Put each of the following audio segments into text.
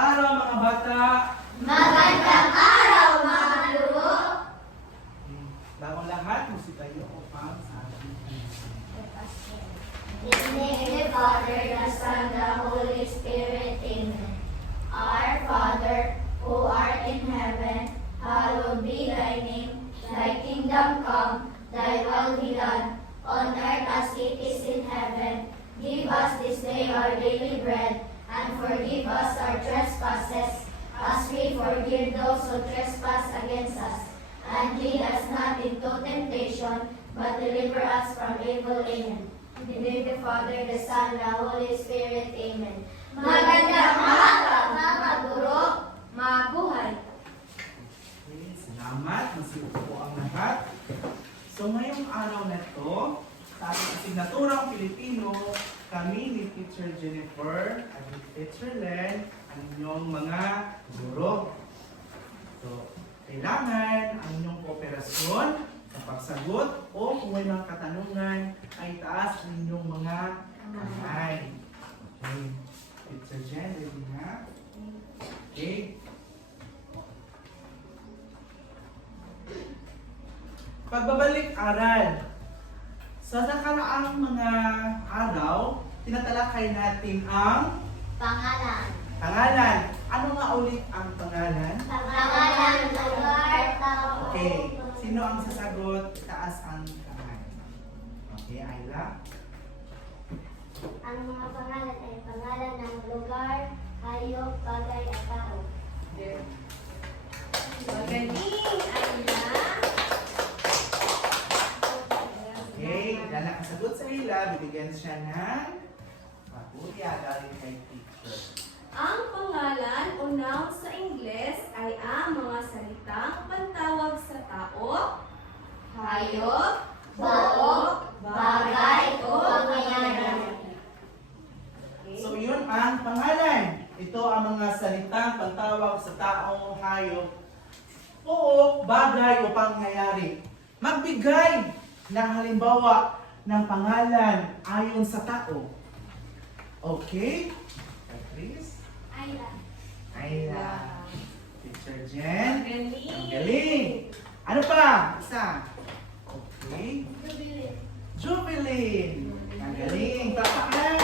araw mga bata! Magandang araw mga guro! Bagong lahat, musitayo upang sa ating In the name of the Father, the Son, the Holy Spirit, Amen. Our Father, who art in heaven, hallowed be thy name. Thy kingdom come, thy will be done, on earth as it is in heaven. Give us this day our daily bread, and forgive us our trespasses, as we forgive those who trespass against us. And lead us not into temptation, but deliver us from evil. Amen. In the name of the Father, the Son, the Holy Spirit. Amen. Magandang umaga, mga guro, mabuhay. Okay, salamat. Masipo po ang lahat. So ngayong araw na ito, sa ating asignaturang Pilipino, kami ni Teacher Jennifer at ni Teacher Len, ang inyong mga guro. So, kailangan ang inyong kooperasyon sa pagsagot o kung may mga katanungan ay taas ang inyong mga kamay. Okay. Teacher Jen, ready na? Okay. Pagbabalik aral. Sa nakaraang mga araw, tinatalakay natin ang Pangalan. pangalan. Ano nga ulit ang pangalan? Pangalan, lugar, tao. Okay. Sino ang sasagot? Taas ang kamay. Okay, Ayla. Ang mga pangalan ay pangalan ng lugar, hayop, bagay, at tao. Magaling, Ayla. Okay, dahil nakasagot sa Ayla, bibigyan siya ng papulya galing kay teacher. Ang pangalan o noun sa Ingles ay ang mga salitang pantawag sa tao, hayop, Tao, bagay, o pangyayari. So yun ang pangalan. Ito ang mga salitang pantawag sa tao, hayop, o bagay o pangyayari. Magbigay ng halimbawa ng pangalan ayon sa tao. Okay? Chris? Ayla. Ayla. Teacher Jen? Magaling. Ang galing. Ano pa? Isa. Okay. Jubilin. Ang galing. Tapakan.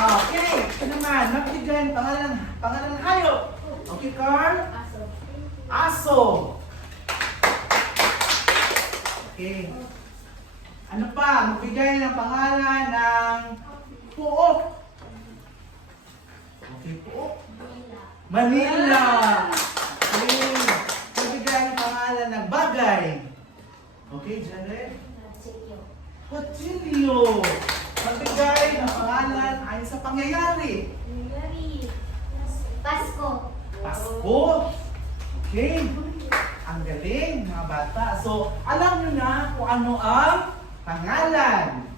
Okay. Ito naman. Magbigay ng pangalan ng hayop. Okay, Carl? Aso. Aso. Okay. Ano pa? Magbigay ng pangalan ng puok. Okay, puok. Manila. Okay. Magbigay ng pangalan ng bagay. Okay, Jared? Patilio. Magbigay ng pangalan ayon sa pangyayari. Magaling. Pasko. Pasko. Okay. Ang galing, mga bata. So, alam nyo na kung ano ang pangalan.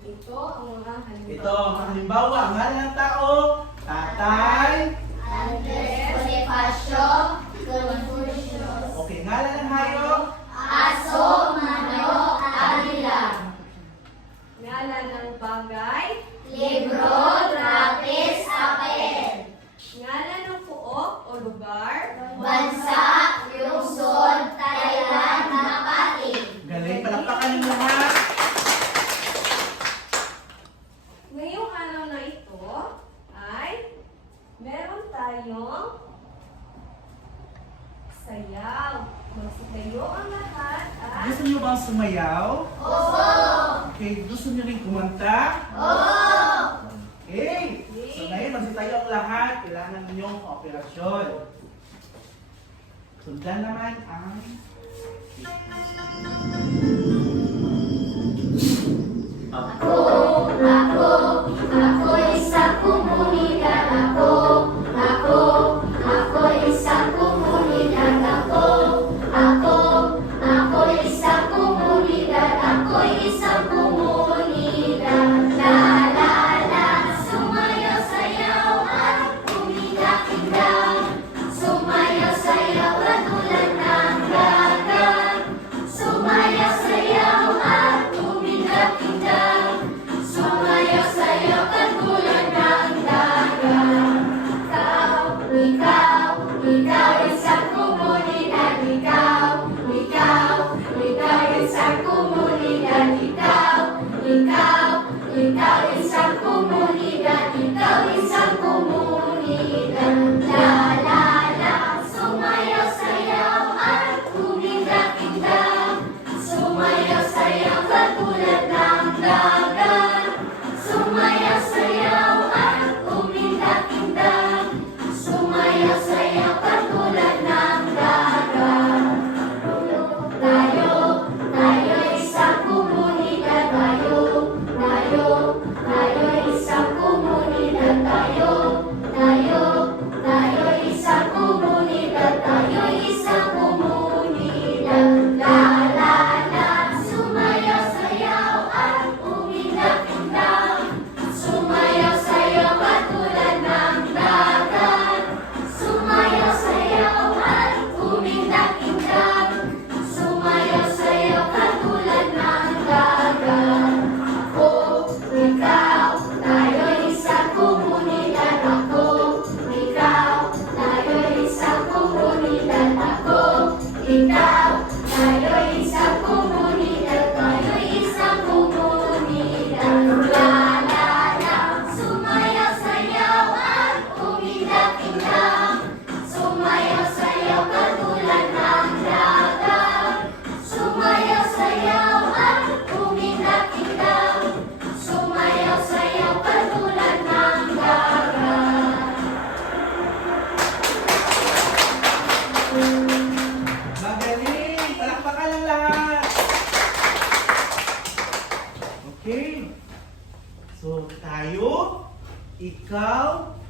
Ito ang mga halimbawa. Ito, mga halimbawa, ang ngalan ng tao, tatay. Andres Bonifacio. Confucio. Okay, ngalan ng hayop, Aso, manok, agila. Ngalan ng bagay, Libro, lapis, apel. ngalan ng puok o lugar, Bansa, Luzon, Thailand, Makati. galing, palakpakan ng lahat. ngayong araw na ito ay meron tayong sayaw. Magsitayo ang lahat at Gusto nyo bang sumayaw? Oo. Okay, gusto nyo rin kumanta? Oo. Okay, so ngayon, magsitayo ang lahat, kailangan ninyong kooperasyon. Sundan naman ang Ako, ako isang komunidad. Ako isang komunidad. Ako isang komunidad. Ako isang komunidad. La la la, sumayaw sayaw at kumidak-idak. Sumayaw sayaw at ulan ng dagat. Sumayaw sayaw at kumidak-idak.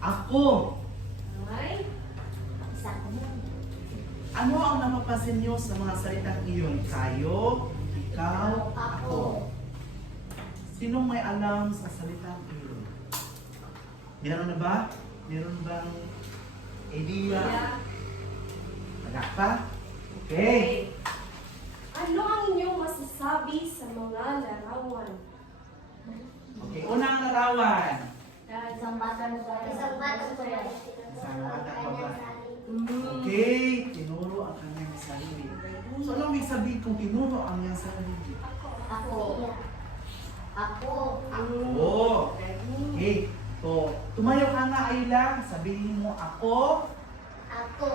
Ako. Ay, Isa ko mo. Ano ang napapansin niyo sa mga salitang iyon? Kayo, ikaw, ako. Sinong may alam sa salitang iyon? Meron na ba? Meron bang idea? yeah. Wala pa? Okay. Ano ang inyong masasabi sa mga larawan? Okay, unang larawan. Isang bata na ba? Isang bata pa ba? Isang bata pa ba? Mm. Okay, tinuro ang kanyang sarili. So, anong ibig sabihin kung tinuro ang kanyang sarili? Ako. Ako. Oo. Okay. So, tumayo ka nga, Ayla. Sabihin mo, ako. Ako.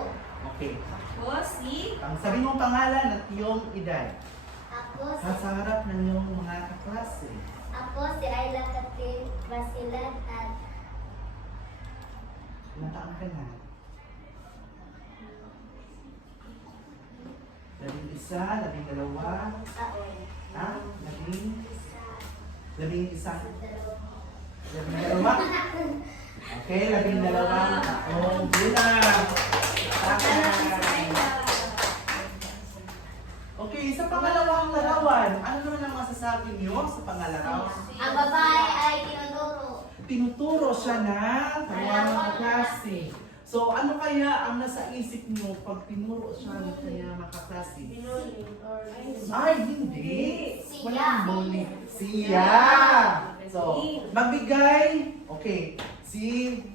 Okay. Ako si... Ang sabihin mong pangalan at iyong edad. Ako Sa harap ng iyong mga kaklase. Ako si Ayla Catherine Basilan at Ilang taon ka na? 11, 12. taon. Ha? 11? 11? 12? Okay, 12 taong bilang. Okay, sa pangalawang larawan, ano naman ang masasabi niyo sa pangalaraw? Ang babae ay tinuturo. Tinuturo siya ng kanyang kaklase. So, ano kaya ang nasa isip niyo pag tinuro siya ng kanyang kaklase? Ay, hindi. Walang bully. Siya. So, magbigay. Okay.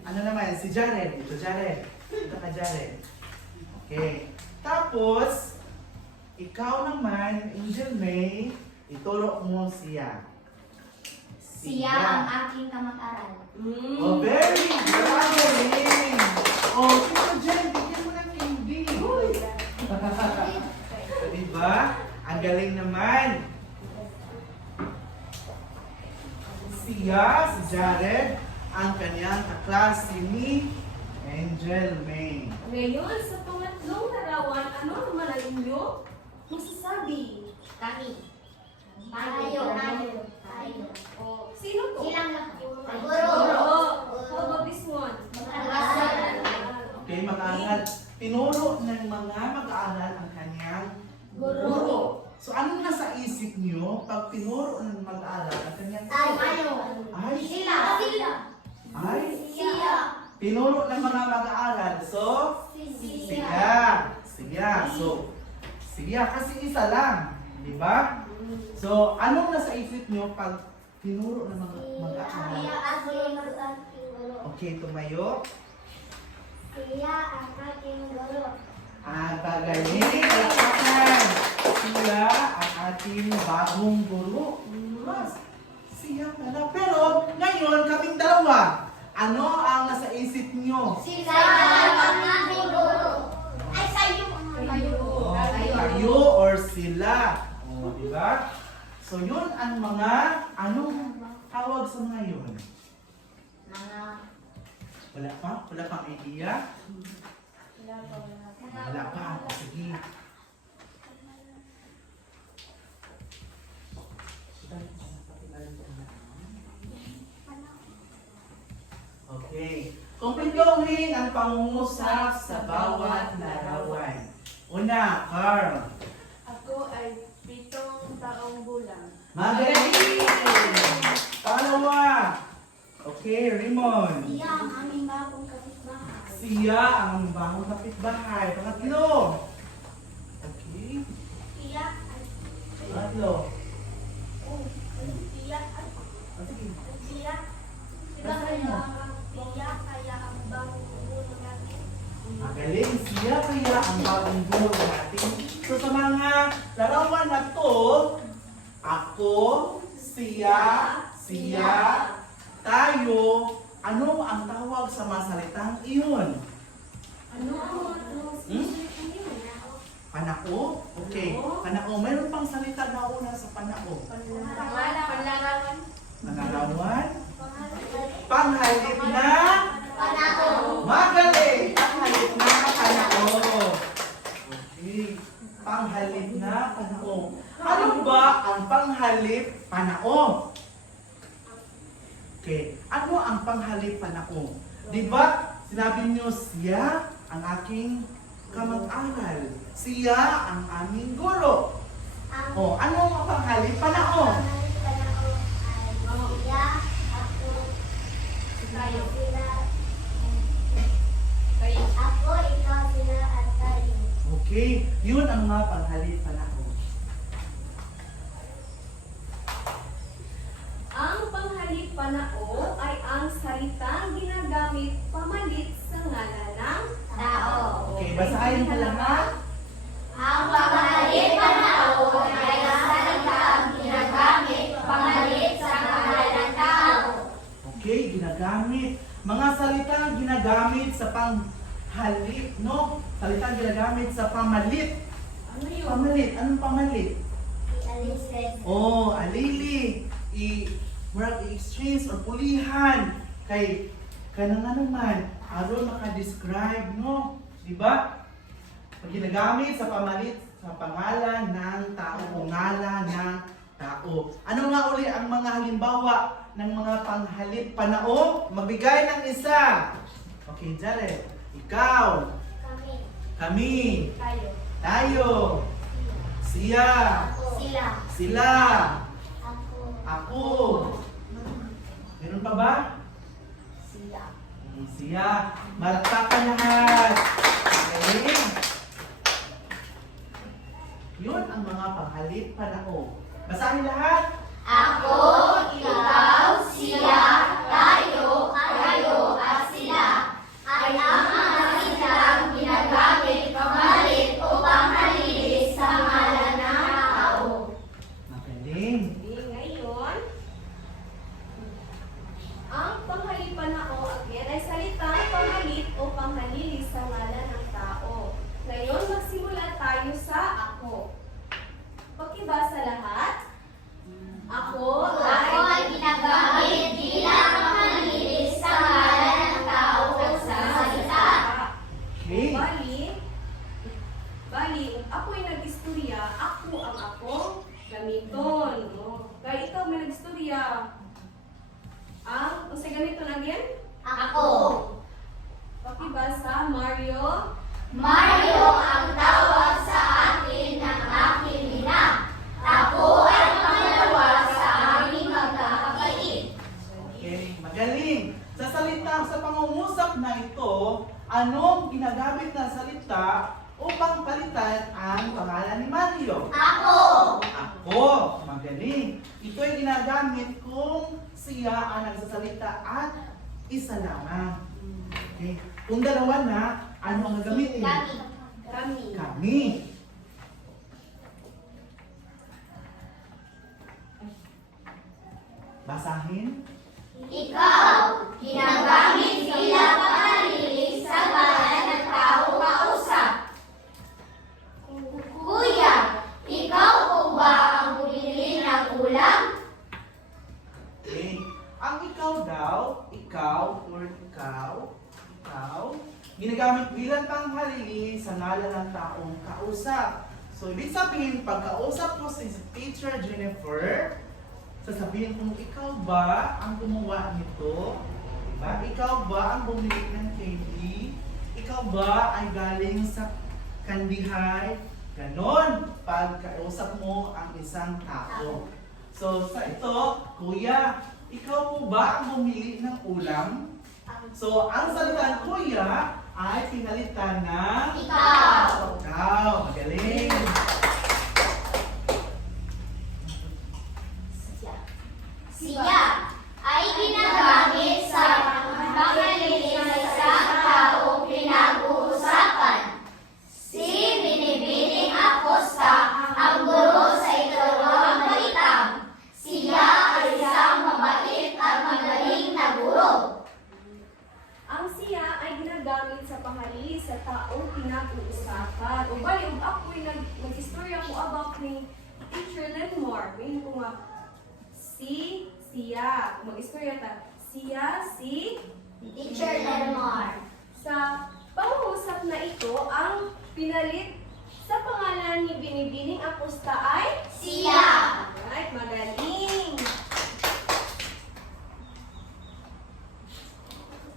Ano naman? Si Jared. Ito, Jared. Ito ka, Jared. Okay. Tapos, ikaw naman, Angel May, ituro mo siya. Siya ang aking kamag-aral. Oh, very good. Galing. Oh, Tito Jen, bigyan mo ng candy. Diba? Ang galing naman. Siya, si Jared, ang kanyang kaklase ni Angel May. Ngayon, sa pangatlong larawan, ano naman ang inyong masasabi? Kami. Tayo. Tayo. O, sino to? Silang lahat. Guro. How about this one? Mag-aaral. Okay, mag-aaral. Tinuro ng mga mag-aaral ang kanyang Guro. guro. So, anong nasa isip niyo pag tinuro ng mag-aaral ang kanyang Tayo. Ay, Sila. Sila. ay, Siya. tinuro ng mga mag-aaral. So, siya. Siya. So, siya kasi isa lang. Di ba? So, anong nasa isip niyo pag tinuro ng mga mag-aaral? Siya ang aking guro. Okay, tumayo. Siya ang aking guro. Pagaling. Palakpakan. Siya ang ating bagong guro. Mas, siya pala. Pero, ngayon, kaming dalawa. Ano ang nasa isip niyo? Sila ang aking guro. Ay, sa'yo. Oh, kayo or sila. Oh, di ba? So, yun ang mga, anong tawag sa mga yun? Mga Wala pa? Wala pang idea? Wala pa. Sige. Okay. Kumpletuhin ang pangungusap sa bawat larawan. Una, Carl. Ako ay 7 taong gulang. Magaling! Pangalawa. Okay, Raymond. siya ang aming bagong kapitbahay. Siya ang bagong kapitbahay. Pangatlo. Okay. Siya ay Pangatlo. siya ay Ah, sige. siya. Siya kaya ang bagong guro natin. Magaling. Siya kaya ang bagong guro natin. So sa mga larawan na to, ako, siya, tayo, ano ang tawag sa mga salitang iyon? Ano ang mga Panako? Okay. Panako. Mayroon pang salita na una sa panako. Panlarawan. Panarawan? Panghalip na? Panako. Magaling! Panghalip na panako. Okay. Panghalip na panako. Ano ba ang panghalip panako? Okay. Ano ang panghalip panako? Di ba? Sinabi niyo, siya ang aking kamag-aral. Siya ang aming guro. Ang O, ano ang panghalip? Panahon. panahon ay siya, ako, Tayo. sila, Kayo. ako, ikaw, sila, at tayo. Okay, yun ang mga panghalip panahon. Ang panghalip panao ay ang salitang ginagamit pamalit sa ngalan ng Tao. Okay, basahin mo lahat. Ang pamalit panahon ay ang salitang ginagamit pamalit sa pangalan ng tao. Okay, ginagamit. Mga salitang ginagamit sa panghalip, no? Salitang ginagamit sa pamalit. Ano yun? Pamalit, anong pamalit? Alisin. Oh, alili. Murag i-exchange or pulihan. Kay, kanang ano man, aron maka-describe, no? Di ba? Pag ginagamit sa pamalit, sa pangalan ng tao o ngalan ng tao. Ano nga uli ang mga halimbawa ng mga panghalip panao? Magbigay ng isa. Okay, Jared. Ikaw, Kami. kami, Tayo. tayo, siya, Ako. Sila. sila, Ako. ako. Meron pa ba? Sila. Siya. Maratakan lahat. Okay. Yun ang mga panghalip panao. Basahin lahat. Ako, ikaw, siya, tayo, kayo, at sila ay ang mga salitang ginagamit pamalit o panghalilis sa ngalan ng tao. Magaling. Okay, ngayon, ang panghalip panao again ay salitang pamalit o panghalilis sa ngalan ng tao. Ngayon, magsimula tayo sa ako. Pakibasa lahat. Ako Ako ay ginagamit bilang panghalilis sa ngalan ng tao sa salita. Okay. Bali, kung ako'y nag-istorya, ako ang akong gamiton. No? Kaya ikaw may nag-istorya. Ang sa gamiton again? Ako. Pakibasa, Mario. Mario ang tawag sa akin ng aking ina. Ako ay pangalawa sa aming magkakapatid. Okay. Magaling. Sa salita, sa pangungusap na ito, anong ginagamit na salita upang palitan ang pangalan ni Mario? Ako. Ako. Magaling. Ito ay ginagamit kung siya ang nagsasalita at isa lamang. Okay. Kung dalawa na, ano ang gagamitin? Kami. Kami. Basahin. Ikaw, ginagamit bilang panghalilis sa ngalan ng tao kausap. Kuya, ikaw po ba ang bumili ng ulam? Okay. Ang ikaw daw, ikaw, ginagamit bilang panghalili sa ngalan ng taong kausap. So, ibig sabihin, pag kausap mo si Teacher Jennifer, sasabihin kung ikaw ba ang gumawa nito, diba? Ikaw ba ang bumili ng candy? Ikaw ba ay galing sa kandihay? Ganon, pag kausap mo ang isang tao. So, sa ito, kuya, ikaw po ba ang bumili ng ulam? So, ang salitang kuya ay pinalitan ng Ikaw. ikaw. Magaling. Siya ay ginagamit sa panghalilis sa isang taong pinag-uusapan. Si Binibining Acosta ang guro sa ikalawang baitang. Siya ay isang mabait at magaling na guro. Ang siya ay ginagamit sa panghalili sa taong pinag-uusapan. O bali, kung ako'y nag-istorya ko about ni Teacher Lenmore, may ko nga, siya. Kung mag-istorya ta, siya, si, Teacher Lenmore. sa pangungusap na ito, ang pinalit sa pangalan ni Binibining Acosta ay Siya. Alright, magaling.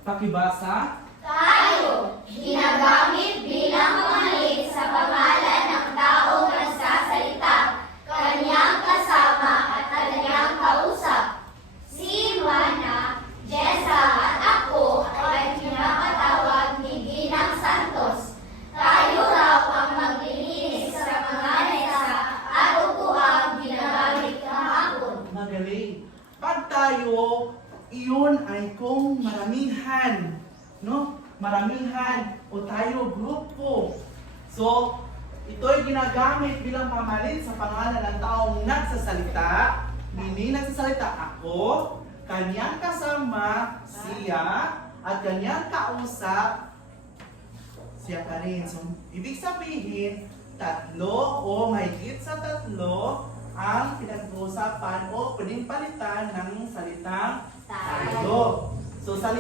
Pakibasa. Tayo, ginagamit bilang pamalit sa pangalan ng taong nagsasalita, kanyang kasama at kanyang kausap. Si Juana, Jessa at ako ay pinapatawag ni Ginang Santos. Tayo raw ang maglilinis sa mga mesa at upuang ginagamit kahapon. Magaling. Pag tayo, iyon ay kung maramihan. No? Maramihan o tayo grupo. So, ito'y ginagamit bilang pamalit sa pangalan ng taong nagsasalita. Meaning, nagsasalita ako, kanyang kasama, siya, at kanyang kausap, siya pa rin. So, ibig sabihin, tatlo o mahigit sa tatlo ang pinag-uusapan o pwedeng palitan ng salitang tayo. So, sa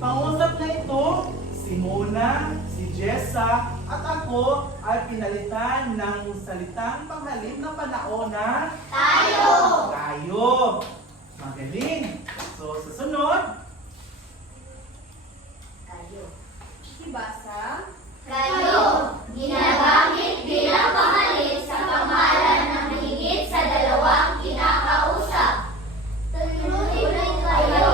pangusap na ito, si Mona, si Jessa, at ako ay pinalitan ng salitang panghalip na panahon na Tayo! tayo. Magaling. So, susunod, Pakibasa. Kayo, ginagamit bilang pamalit sa pangalan ng higit sa dalawang kinakausap. Tuloy-tuloy kayo.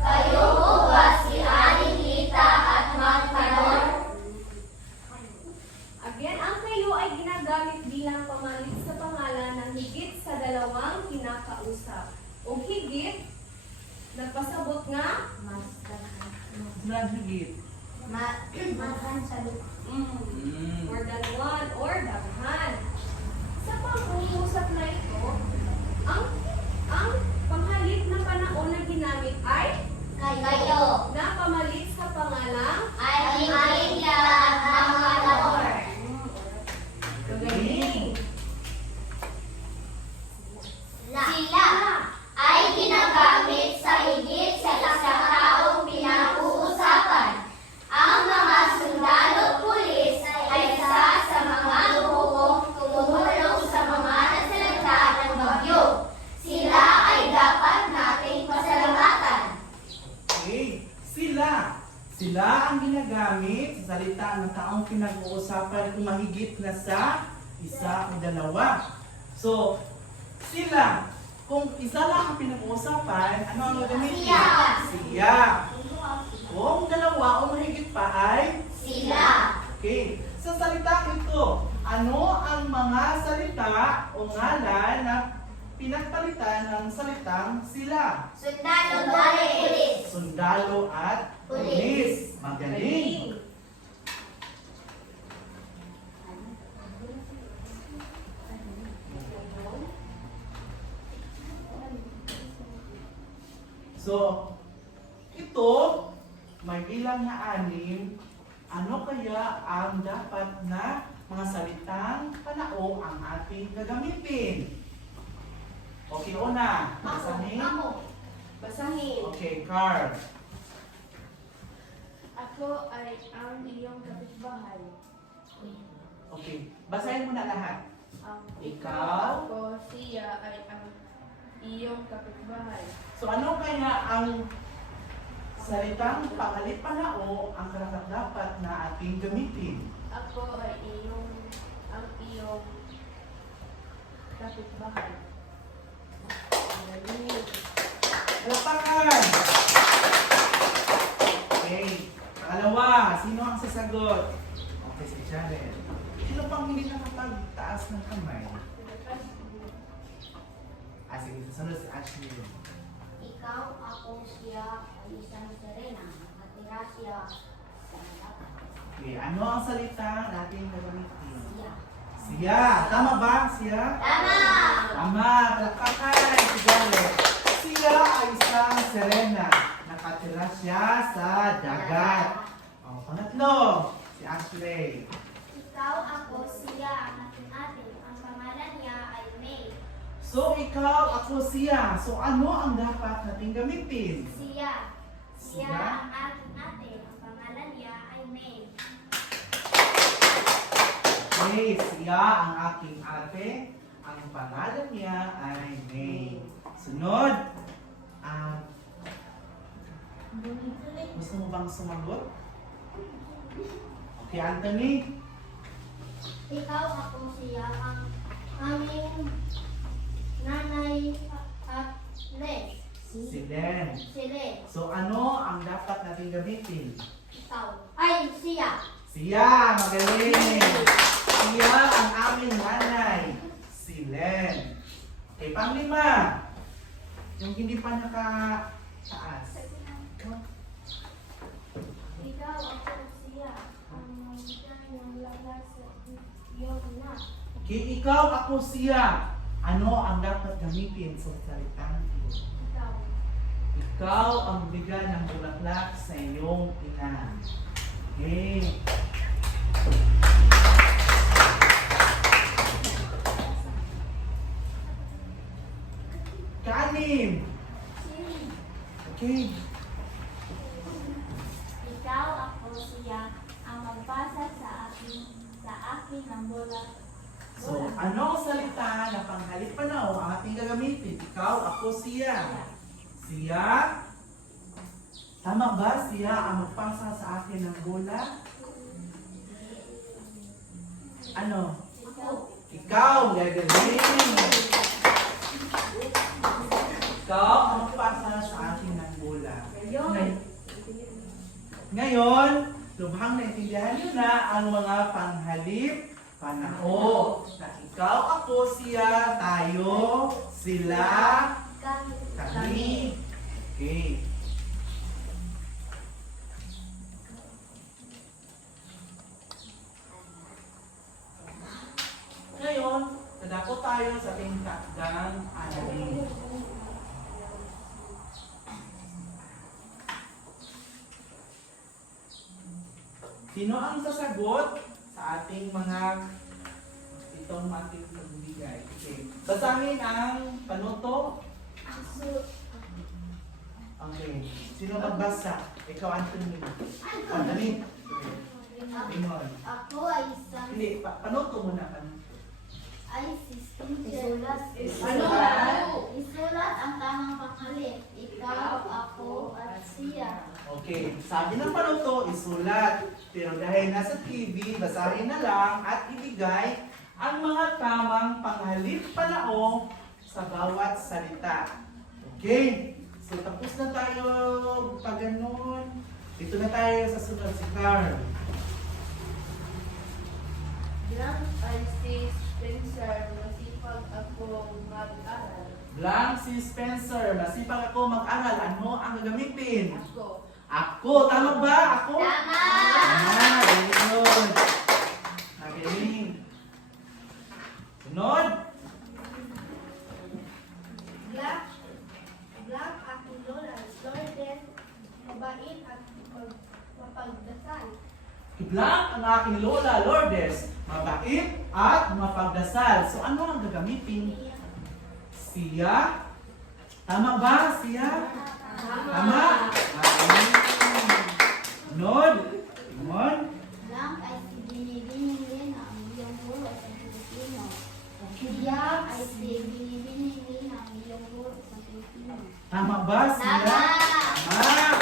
Kayo po ba si Aling Lita at Mang Kanor? Again, ang kayo ay ginagamit bilang pamalit sa pangalan ng higit sa dalawang kinakausap. O higit, nagpasabot nga, higit. Makan sa lupa. more than one, or daghan. Sa pangungusap na ito, ang panghalip na panahon na ginamit ay Kayo, na pamalit sa pangalang Aling Lita at Mang Kanor. Magaling. Sila ay ginagamit sa higit sa isang taong pinag-uusapan. Ang mga sundalo pulis ay isa sa mga grupong tumulong sa mga nasalanta ng bagyo. Sila ay dapat nating pasalamatan. Okay. Sila ang ginagamit sa salita ng taong pinag-uusapan kung mahigit na sa isa o dalawa. So, sila, kung isa lang ang pinag-uusapan, ano ang gagamitin? Siya. Kung dalawa o mahigit pa ay Sila. okay. Sa salita ito, ano ang mga salita o ngalan na pinagpalitan ng salitang sila? Sundalo at pulis. Sundalo at pulis. Magaling. So, ito, may bilang na 6. Ano kaya ang dapat na mga salitang panao ang ating gagamitin? Okay, una. Basahin. Basahin. Okay, Carl. Ako ay ang iyong kapitbahay. Okay, basahin mo na lahat. Ikaw? Ako, siya ay ang iyong kapitbahay. So, ano kaya ang salitang pangalip-panao ang karapat-dapat na ating gamitin? Ako ay ang iyong kapitbahay. Palakpakan! Okay. Pangalawa, sino ang sasagot? Okay, si Jared. Sino pang hindi nakapagtaas ng kamay? Sige, sasunod si Ashley. Ikaw, ako, siya, ay isang Serena. Nakatira siya sa Malacca. Okay, ano ang salita natin gagamitin? Siya. Siya. Tama ba? Siya? Tama! Tama. Palakpakan si Jared. Siya ay isang Serena. Nakatira siya sa dagat. O, pangatlo, si Ashley. Ikaw, ako, siya, ang aking ate. Ang pangalan niya ay May. So, ikaw, ako, siya. So, ano ang dapat natin gamitin? Siya. Siya Siya? ang aking ate. Ang pangalan niya ay May. Okay, siya ang aking ate. Ang pangalan niya ay May. Sunod. Gusto mo bang sumagot? Okay, Anthony. Ikaw ako siya ang aming nanay at Les. Si Len. Sile. So ano ang dapat natin gamitin? Ikaw. Ay, siya. Siya, magaling. Siya ang aming nanay. Si Len. Okay, panglima. Yung hindi pa nakataas. Ikaw ako siya ang nanay lalas sa iyong na. Okay, ikaw, ako, siya. Ano ang dapat gamitin sa salitang ito? Ikaw. Ikaw ang bigyan ng bulaklak sa iyong ina. Okay. Kanim. Okay. Ikaw ako siya ang magbasa sa akin ng bola. So, ano ang salita na panghalip panaw ang ating gagamitin? Ikaw, ako, siya. Siya? Tama ba siya ang magpasa sa akin ng bola? Ano? Ikaw. Ikaw, gagaling. Ikaw ang magpasa sa akin ng bola. Ngayon, lubhang naintindihan nyo na ang mga panghalip panao. Na ikaw, ako, siya, tayo, sila, kami. Okay. Ngayon, nadako tayo sa ating takdang aralin. Sino ang sasagot sa ating mga itong ating pagbibigay? Okay. Basahin ang panuto. Okay. Sino magbasa? Ikaw, Anthony. Anthony. Ingon. Ako ay isang Hindi, panuto muna. Panuto. ay system isulat. Isulat ang tamang panghalip. Ikaw, ako, at siya. Okay, sabi ng panuto, isulat. Pero dahil nasa TV, basahin na lang at ibigay ang mga tamang panghalip panao sa bawat salita. Okay, so tapos na tayo pag ganun. Dito na tayo sa sunod si Carl. Blank ay si Spencer, masipag ako mag-aral. Blank si Spencer, masipag ako mag-aral. Ano ang gagamitin? Ako. Ako, tama ba? Ako? Tama! Tama, very good. Magaling. Sunod. Black at lola, Lorden, mabait at mapagdasal. Blank ang aking lola, Lourdes. Mabait at mapagdasal. So ano ang gagamitin? Siya? Tama ba? Siya? Tama? Magaling. Sunod. Sunod. Blank ay si Binibining ang iyong guro sa Pilipino. Siya ay si Binibining ang iyong guro sa Pilipino. Tama ba? Siya? Tama! Tama.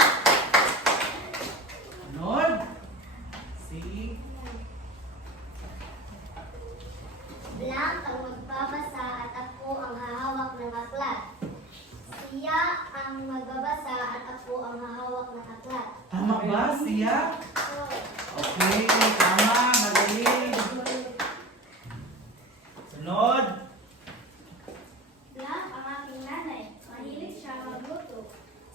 Sunod. Si Blank ang magbabasa at ako ang hahawak ng aklat. Siya ang magbabasa at ako ang hahawak ng aklat. Tama ba? Siya? Okay, tama. Magaling. Sunod. Blank ang aking nanay. Mahilig siya magluto.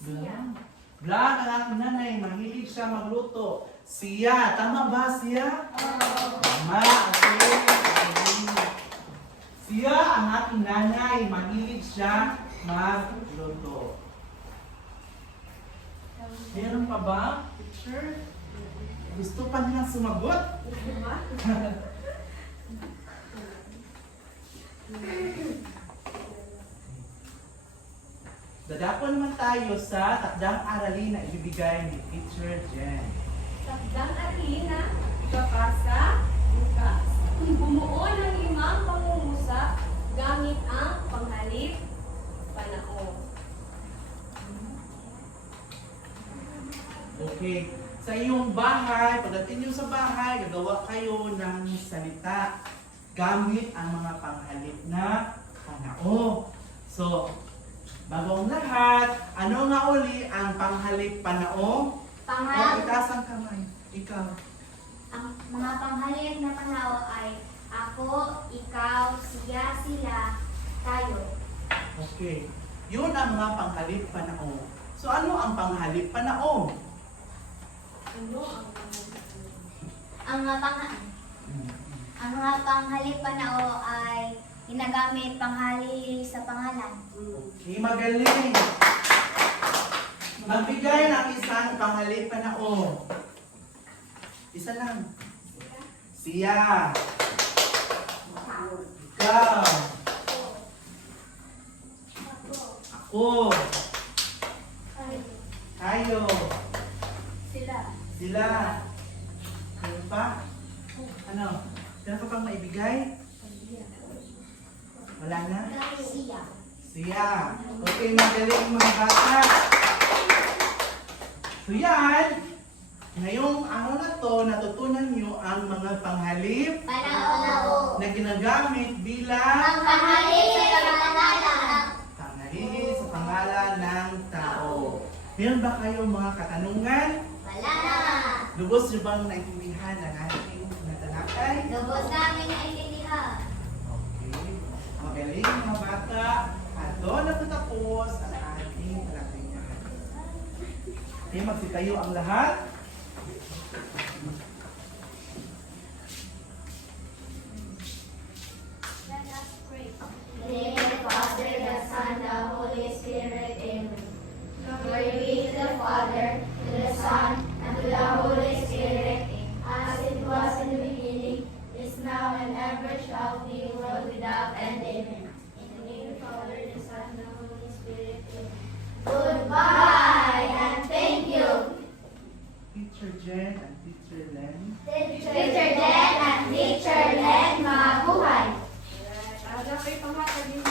Blank. Blank ang aking nanay. Mahilig siya magluto. Siya. Tama ba siya? Tama. Okay. Magaling. Siya ang aking nanay. Mahilig siya magluto. Meron pa ba? Picture? Gusto pa nilang sumagot? Dadako naman tayo sa takdang aralin na ibibigay ni Teacher Jen. Takdang arena, ikapasa, bukas. Bumuo ng 5 pangungusap gamit ang panghalip panao. Okay. Sa iyong bahay, pagdating niyo sa bahay, gagawa kayo ng salita gamit ang mga panghalip na panao. So, bago ang lahat, ano nga uli ang panghalip panao? O itaas ang kamay. Ikaw. Ang mga panghalip na panao ay ako, ikaw, siya, sila, tayo. Okay. Yun ang mga panghalip panao. So, ano ang panghalip panao? Ano ang Ang mga ang mga panghalip panao ay ginagamit panghali sa pangalan. Okay, magaling. Magbigay ng isang panghalip panao. Isa lang. Siya. Ikaw. Ako. Tayo. Sila. Sila. Ano pa? Ano? Meron ka pang maibigay? Wala na? Siya. Siya. Okay, magaling mga bata. So yan, ngayong araw na to, natutunan nyo ang mga panghalip Panao. na ginagamit bilang Panghalip sa pangalan. panghalip sa pangalan ng tao. Meron ba kayong mga katanungan? Wala na. Lubos nyo bang naintindihan ang ating natalakay? Lubos namin naintindihan. Okay. Magaling mga bata. At doon natatapos ang ating talakayan. Okay, magsitayo ang lahat. Let us pray. In the Father, the Son, the Holy Spirit. Amen. Glory be to the Father, to the Son, and to the Holy Spirit, as it was in the beginning, is now, and ever shall be, world without end. Amen. In the name of the Father, the Son, and the Holy Spirit. Amen. Goodbye, and thank you. Teacher Jen and Teacher Len. Teacher Dan and Teacher Len, mga buhay. Aga kayo panghatag din